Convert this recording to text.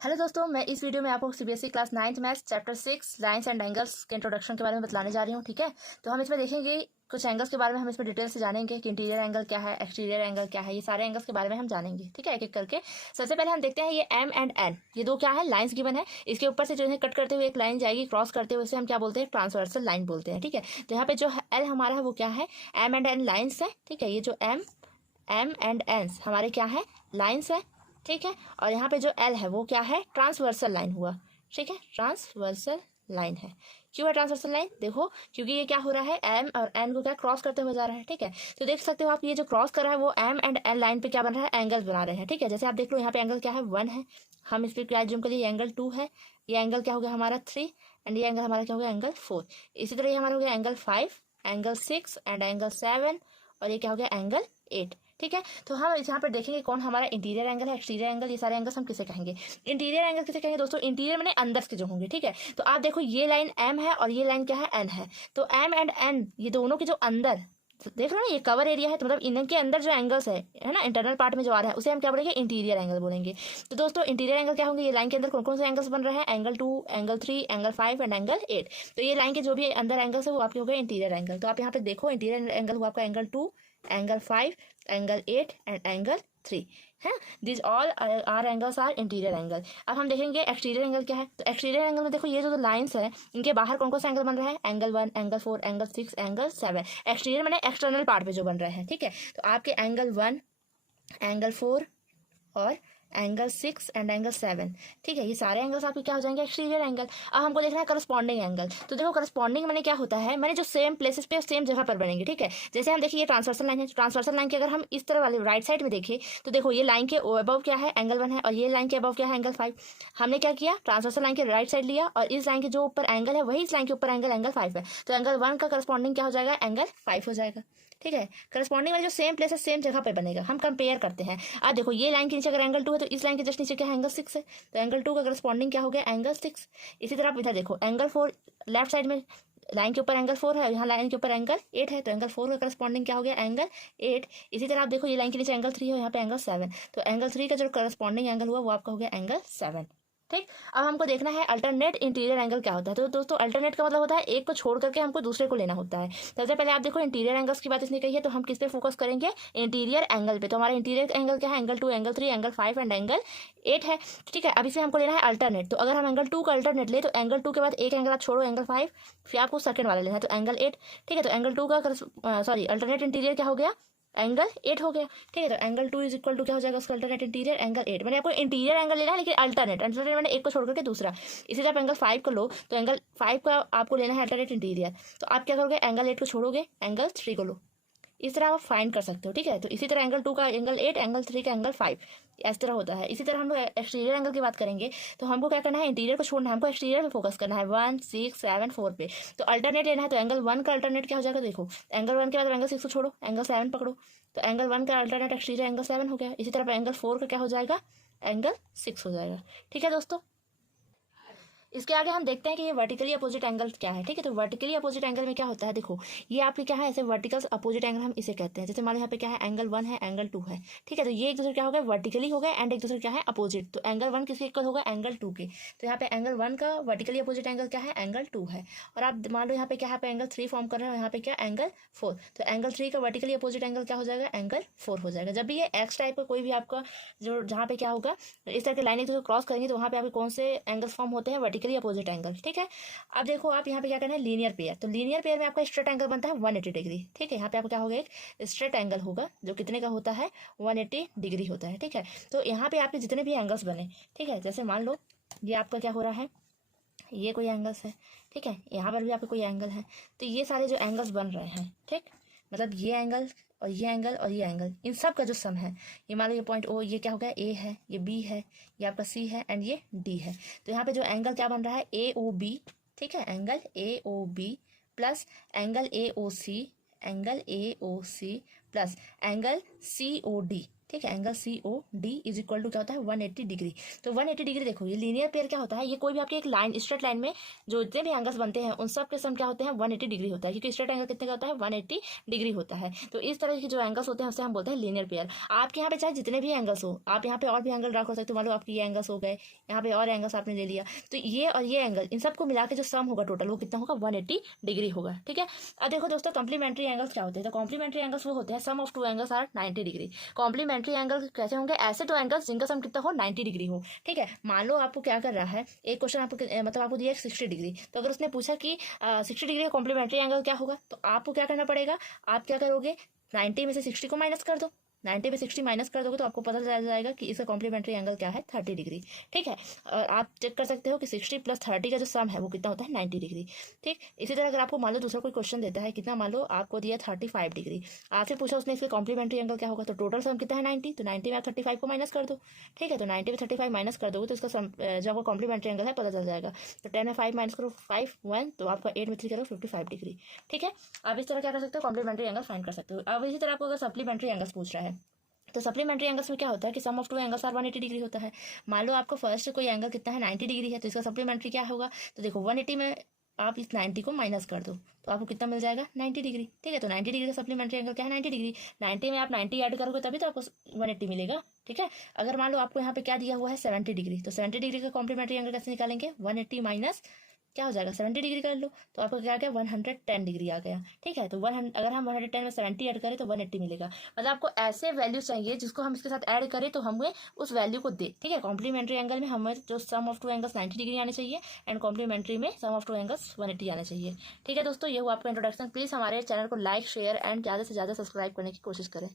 Hello दोस्तों, मैं इस वीडियो में आपको CBSE class 9th maths chapter 6 lines and angles के इंट्रोडक्शन के बारे में बतलाने जा रही हूँ। ठीक है, तो हम इसमें देखेंगे कुछ एंगल्स के बारे में, हम इसमें डिटेल से जानेंगे कि इंटीरियर एंगल क्या है, एक्सटीरियर एंगल क्या है, ये सारे एंगल्स के बारे में हम जानेंगे। ठीक है, एक एक करके। सबसे पहले हम देखते हैं ये एम एंड एन, ये दो क्या है, लाइन्स गिवन है। इसके ऊपर से जो है कट करते हुए एक लाइन जाएगी, क्रॉस करते हुए, उसे हम क्या बोलते हैं, ट्रांसवर्सल लाइन बोलते हैं। ठीक है, तो यहाँ पे जो एल हमारा है वो क्या है, एम एंड एन लाइन्स है। ठीक है, ये जो एम एंड एन हमारे क्या है, लाइन्स है। ठीक है, और यहाँ पे जो एल है वो क्या है, ट्रांसवर्सल लाइन हुआ। ठीक है, ट्रांसवर्सल लाइन है। क्यों है ट्रांसवर्सल लाइन, देखो क्योंकि ये क्या हो रहा है, एम और एन को क्या क्रॉस करते हुए जा रहा है। ठीक है, तो देख सकते हो आप, ये जो क्रॉस कर रहा है वो एम एंड एन लाइन पे क्या बन रहा है, एंगल्स बना रहे हैं। ठीक है, जैसे आप देख लो यहाँ पे एंगल क्या है, 1 है। हम इस पर क्या जूम करिए, एंगल 2 है। ये एंगल क्या हो गया हमारा 3, एंड ये एंगल हमारा क्या हो गया, एंगल 4। इसी तरह ये हमारा हो गया एंगल 5, एंगल 6 एंड एंगल 7, और ये क्या हो गया, एंगल 8। ठीक है, तो हम यहाँ पर देखेंगे कौन हमारा इंटीरियर एंगल है, एक्सटीरियर एंगल, ये सारे एंगल्स हम किसे कहेंगे। इंटीरियर एंगल किसे कहेंगे दोस्तों, इंटीरियर मैंने अंदर के जो होंगे। ठीक है, तो आप देखो ये लाइन एम है और ये लाइन क्या है, एन है। तो एम एंड एन ये दोनों के जो अंदर, तो देख रहे हो ना, ये कवर एरिया है, तो मतलब इनके अंदर जो एंगल्स है ना, इंटरनल पार्ट में जो आ रहा है, उसे हम क्या बोलेंगे, इंटीरियर एंगल बोलेंगे। तो दोस्तों इंटीरियर एंगल क्या होंगे, ये लाइन के अंदर कौन कौन से एंगल्स बन रहे हैं, angle 2, angle 3, angle 5 and angle 8। तो ये लाइन के जो भी अंदर एंगल्स है वो आपके हो गए इंटीरियर एंगल। तो आप यहाँ पे देखो, इंटीरियर एंगल हुआ आपका angle 2, angle 5, angle 8 and angle 3 है। This all are angles are interior angle. अब हम देखेंगे एक्सटीरियर एंगल क्या है। तो एक्सटीरियर एंगल में देखो ये जो लाइंस है, इनके बाहर कौन कौन सा एंगल बन रहा है, angle 1, angle 4, angle 6, angle 7। Exterior मैंने एक्सटर्नल पार्ट पे जो बन रहे हैं। ठीक है, तो आपके एंगल 1, एंगल 4 और एंगल 6 एंड एंगल 7। ठीक है, ये सारे एंगल्स आपके क्या हो जाएंगे, एक्सटीरियर एंगल। अब हमको देखना है करस्पॉन्डिंग एंगल। तो देखो करस्पॉन्डिंग मैंने क्या होता है, मैंने जो सेम प्लेसेस पे सेम जगह पर बनेंगे। ठीक है, जैसे हम देखिए ये ट्रांसवर्सल लाइन है, ट्रांसवर्सल लाइन की अगर हम इस तरह वाले राइट साइड में देखें तो देखो ये लाइन के अबव क्या है, एंगल 1 है, और ये लाइन के अबव क्या है, एंगल 5। हमने क्या किया, ट्रांसवर्सल लाइन के राइट साइड लिया और इस लाइन के जो ऊपर एंगल है वही इस लाइन के ऊपर एंगल, एंगल 5 है। तो एंगल 1 का करस्पॉन्डिंग क्या हो जाएगा, एंगल 5 हो जाएगा। ठीक है, करस्पॉन्डिंग वाले जो सेम प्लेस है सेम जगह पे बनेगा। हम कंपेयर करते हैं। अब देखो ये लाइन के नीचे अगर एंगल 2 है तो इस लाइन के जस्ट नीचे क्या है, एंगल 6 है। तो एंगल 2 का करस्पॉन्डिंग क्या हो गया, एंगल 6। इसी तरह आप इधर देखो, एंगल 4 लेफ्ट साइड में लाइन के ऊपर एंगल 4 है, यहाँ लाइन के ऊपर एंगल 8 है, तो एंगल 4 का करस्पॉन्डिंग क्या हो गया, एंगल 8। इसी तरह आप देखो ये लाइन के नीचे एंगल 3 है, यहाँ पे एंगल 7, तो एंगल 3 का जो करस्पॉन्डिंग एंगल हुआ वो आपका हो गया एंगल 7। ठीक, अब हमको देखना है अल्टरनेट इंटीरियर एंगल क्या होता है। तो दोस्तों अल्टरनेट का मतलब होता है एक को छोड़ करके हमको दूसरे को लेना होता है। सबसे पहले आप देखो इंटीरियर एंगल्स की बात इसने कही है, तो हम किस पे फोकस करेंगे, इंटीरियर एंगल पे। तो हमारा इंटीरियर एंगल क्या है, angle 2, angle 3, angle 5 and angle 8 है। ठीक है, अब इसे हमको लेना है अल्टरनेट। तो अगर हम एंगल 2 का अल्टरनेट ले तो एंगल 2 के बाद एक एंगल आप छोड़ो, एंगल 5, फिर आपको सेकंड वाला लेना है, तो एंगल 8। ठीक है, तो एंगल 2 का सॉरी अल्टरनेट इंटीरियर क्या हो गया, एंगल 8 हो गया। ठीक है, तो एंगल 2 इज इक्वल टू क्या हो जाएगा उसका अल्टरनेट इंटीरियर, एंगल 8। मैंने आपको इंटीरियर एंगल लेना है लेकिन अल्टरनेट मैंने एक को छोड़ करके दूसरा। इसी तरह आप एंगल 5 को लो तो एंगल 5 का आपको लेना है अल्टरनेट इंटीरियर, तो आप क्या करोगे, एंगल 8 को छोड़ोगे, एंगल 3 को लो। इस तरह आप फाइंड कर सकते हो। ठीक है, तो इसी तरह एंगल 2 का एंगल 8, एंगल 3 का एंगल 5, इस तरह होता है। इसी तरह हम लोग एक्सटीरियर एंगल की बात करेंगे तो हमको क्या करना है, इंटीरियर को छोड़ना है, हमको एक्सटीरियर पे फोकस करना है, 1, 6, 7, 4 पे। तो अल्टरनेट लेना है, तो एंगल 1 का अल्टरनेट क्या हो जाएगा, देखो एंगल 1 के बाद एंगल 6 को छोड़ो, एंगल 7 पकड़ो, तो एंगल 1 का अल्टरनेट एक्सटीरियर एंगल 7 हो गया। इसी तरह एंगल 4 का क्या हो जाएगा, एंगल 6 हो जाएगा। ठीक है दोस्तों, इसके आगे हम देखते हैं कि ये वर्टिकली अपोजिट एंगल क्या है। ठीक है, तो वर्टिकली अपोजिट एंगल में क्या होता है, देखो ये आपके क्या है, ऐसे वर्टिकल अपोजिट एंगल हम इसे कहते हैं। जैसे मान लो यहाँ पे क्या है, एंगल 1 है, एंगल 2 है। ठीक है, तो ये एक दूसरे क्या हो गए, वर्टिकली हो गए, एंड एक दूसरे क्या है, अपोजिट। तो एंगल 1 किसके इक्वल होगा, एंगल 2 के। तो यहाँ पे एंगल 1 का वर्टिकली अपोजिट एंगल क्या है, एंगल 2 है। और आप मान लो यहाँ पे क्या है, एंगल 3 फॉर्म कर रहे हो, यहाँ पे क्या एंगल 4। तो एंगल 3 का वर्टिकली अपोजिट एंगल क्या हो जाएगा, एंगल 4 हो जाएगा। जब भी ये एक्स टाइप का कोई भी आपका जो जहाँ पे क्या होगा, इस तरह की लाइन एक क्रॉस करेंगे तो वहाँ पे आपके कौन से एंगल्स फॉर्म होते हैं, वर्टिकली अपोजिट एंगल। ठीक है, अब देखो आप यहाँ पे क्या करना है, लीनियर पेयर। तो लीनियर पेयर में आपका स्ट्रेट एंगल बनता है 180 डिग्री। ठीक है, यहाँ पे आपको क्या होगा, एक स्ट्रेट एंगल होगा जो कितने का होता है, 180 डिग्री होता है। ठीक है, तो यहाँ पे आपके जितने भी एंगल्स बने, ठीक है, जैसे मान लो ये आपका क्या हो रहा है, ये कोई एंगल्स है। ठीक है, यहाँ पर भी आपका कोई एंगल है, तो ये सारे जो एंगल्स बन रहे हैं, ठीक, मतलब ये एंगल और ये एंगल और ये एंगल, इन सब का जो सम है, ये मान लो ये पॉइंट ओ, ये क्या हो गया, ए है, ये बी है, ये आपका सी है एंड ये डी है। तो यहाँ पे जो एंगल क्या बन रहा है, ए ओ बी। ठीक है, angle A O B plus angle A O C, angle A O C plus angle C O D. ठीक है। Angle COD is equal to क्या होता है 180 डिग्री। तो 180 डिग्री देखो ये लीनियर पेयर क्या होता है, ये कोई भी आपकी एक लाइन स्ट्रेट लाइन में जो जितने भी एंगल्स बनते हैं उन सब के सम क्या होते हैं 180 डिग्री होता है, क्योंकि स्ट्रेट एंगल कितने का होता है 180 डिग्री होता है। तो इस तरह के जो एंगल्स होते हैं उसे हम बोलते हैं लीनियर पेयर। आपके यहाँ पे चाहे जितने भी एंगल्स हो, आप यहाँ पे और भी एंगल ड्रा कर सकते हो, मान लो आपके ये एंगल्स हो गए, यहाँ पे और एंगल्स आपने ले लिया, तो ये और ये एंगल इन सबको मिला के जो सम होगा टोटल वो कितना होगा 180 डिग्री होगा। ठीक है। अब देखो दोस्तों कॉम्प्लीमेंट्री एंगल्स क्या होते हैं, तो कॉम्प्लीमेंट्री एंगल्स वो होते हैं sum of two angles are 90 degree. Complementary angle कैसे होंगे, ऐसे दो एंगल्स जिनका सम कितना हो 90 डिग्री हो। ठीक है। मान लो आपको क्या कर रहा है, एक क्वेश्चन आपको मतलब आपको दिया 60 डिग्री, तो अगर उसने पूछा कि 60 डिग्री का कॉम्प्लीमेंट्री एंगल क्या होगा, तो आपको क्या करना पड़ेगा, आप क्या करोगे 90 में से 60 को माइनस कर दो, 90 में 60 माइनस कर दोगे तो आपको पता चल जाएगा कि इसका कॉम्प्लीमेंट्री एंगल क्या है 30 डिग्री। ठीक है। और आप चेक कर सकते हो कि 60 + 30 का जो सम है वो कितना होता है 90 डिग्री। ठीक। इसी तरह अगर आपको मान लो दूसरा कोई क्वेश्चन देता है कितना, मान लो आपको दिया 35 डिग्री, आपसे पूछा उसने इसके कॉम्प्लीमेंट्री एंगल क्या होगा, तो टोटल सम कितना है 90, तो 90 में आप 35 को माइनस कर दो। ठीक है। तो 90 में 35 माइनस कर दोगे तो इसका सम जो आपका कॉम्प्लीमेंट्री एंगल है पता चल जाएगा। तो 10 में 5 माइनस करो 5 1, तो आपका 8 में 3 करो 55 डिग्री। ठीक है। आप इस तरह क्या कर सकते हो, कॉम्प्लीमेंट्री एंगल फाइंड कर सकते हो। अब इसी तरह आपको अगर सप्लीमेंट्री एंगल्स पूछ रहा है, तो सप्लीमेंट्री एंगल्स में क्या होता है कि sum of two angles are 180 degree होता है। मान लो आपको फर्स्ट कोई एंगल कितना है 90 डिग्री है, तो इसका सप्लीमेंट्री क्या होगा, तो देखो 180 में आप इस 90 को माइनस कर दो तो आपको कितना मिल जाएगा 90 डिग्री। ठीक है। तो 90 डिग्री का सप्लीमेंट्री एंगल क्या है 90 डिग्री। 90 में आप 90 ऐड करोगे तभी तो आपको 180 मिलेगा। ठीक है। अगर मान लो आपको यहाँ पे क्या दिया हुआ है 70 डिग्री, तो 70 डिग्री का कॉम्प्लीमेंट्री एंगल कैसे निकालेंगे, 180 माइनस क्या हो जाएगा 70 डिग्री कर लो, तो आपको क्या आ गया 110 डिग्री आ गया। ठीक है। तो अगर हम 110 में 70 ऐड करें तो 180 मिलेगा। मतलब आपको ऐसे वैल्यू चाहिए जिसको हम इसके साथ ऐड करें तो हमें उस वैल्यू को दे। ठीक है। कॉम्प्लीमेंट्री एंगल में हमें जो सम ऑफ टू एंगल्स 90 डिग्री आने चाहिए एंड कॉम्प्लीमेंट्री में सम ऑफ टू एंगल्स 180 आने चाहिए। ठीक है दोस्तों, ये हुआ आपका इंट्रोडक्शन। प्लीज़ हमारे चैनल को लाइक शेयर एंड ज़्यादा से ज़्यादा सब्सक्राइब करने की कोशिश करें।